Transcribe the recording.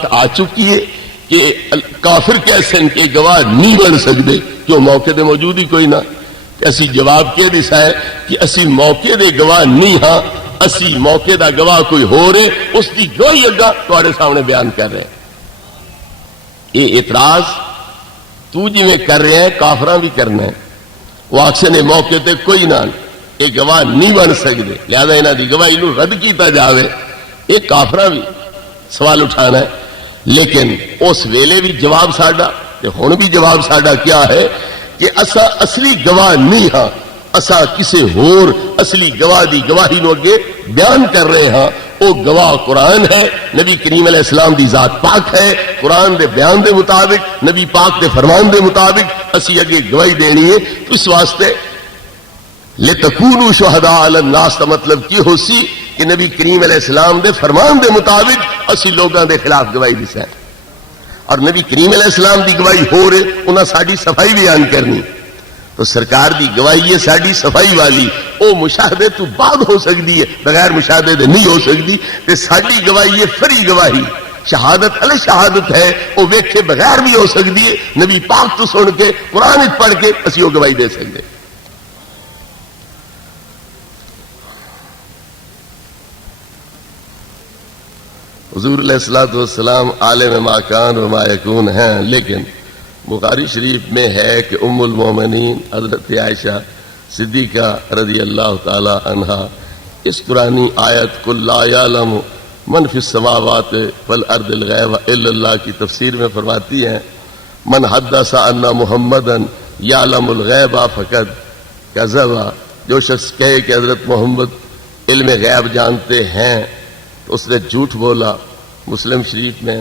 بات آ چکی ہے کہ کافر کیسے ان کے گواہ نہیں بن سکتے کیوں موقع دے موجود ہی کوئی نہ. اسی جواب کہہ دسا ہے کہ اسی موقع دے گواہ نہیں ہاں، اسی موقع دا گواہ کوئی ہو رہے اس کی گواہی اگا تھوڑے سامنے بیان کر رہے ہیں. یہ اعتراض تو جی میں کر رہے ہیں کافراں بھی کرنا ہے. وہ اکثر نے موقع تے کوئی نہ یہ گواہ نہیں بن سکتے لہذا انہاں دی گواہی نو رد کیتا جاوے. یہ کافراں بھی سوال اٹھانا ہے. لیکن اس ویلے بھی جواب ساڈا تے ہن بھی جواب ساڈا کیا ہے کہ اسا اصلی گواہ نہیں ہاں، اسا کسے ہور اصلی گواہ دی گواہی نو اگے بیان کر رہے ہاں. وہ گواہ قرآن ہے، نبی کریم علیہ السلام دی ذات پاک ہے. قرآن دے بیان دے مطابق نبی پاک دے فرمان دے مطابق اسی اگے گواہی دینی ہے. تو اس واسطے لتکونوا شہداء علی الناس کا مطلب کی ہو سی کہ نبی کریم علیہ السلام دے فرمان دے مطابق اسی لوگاں دے خلاف گواہی دسیں اور نبی کریم علیہ السلام دی گواہی ہو رہے انہاں ساڈی صفائی بیان کرنی. تو سرکار دی گواہی ہے ساڈی صفائی والی، او مشاہدے تو بعد ہو سکتی ہے، بغیر مشاہدے دے نہیں ہو سکتی. تے ساڈی گواہی ہے فری گواہی، شہادت علی شہادت ہے، وہ ویکھے بغیر بھی ہو سکتی ہے. نبی پاک تو سن کے قرآن پڑھ کے اسی وہ گواہی دے سکتے. حضور علیہ الصلوۃ والسلام عالم ما کان و ما یکون ہیں، لیکن بخاری شریف میں ہے کہ ام المومنین حضرت عائشہ صدیقہ رضی اللہ تعالی عنہا اس قرآنی آیت قل لا یعلم من فی السماوات والارض الغیب الا اللہ کی تفسیر میں فرماتی ہیں من حدث ان محمدا یعلم الغیب فقد کذب. جو شخص کہے کہ حضرت محمد علم غیب جانتے ہیں تو اس نے جھوٹ بولا. مسلم شریف میں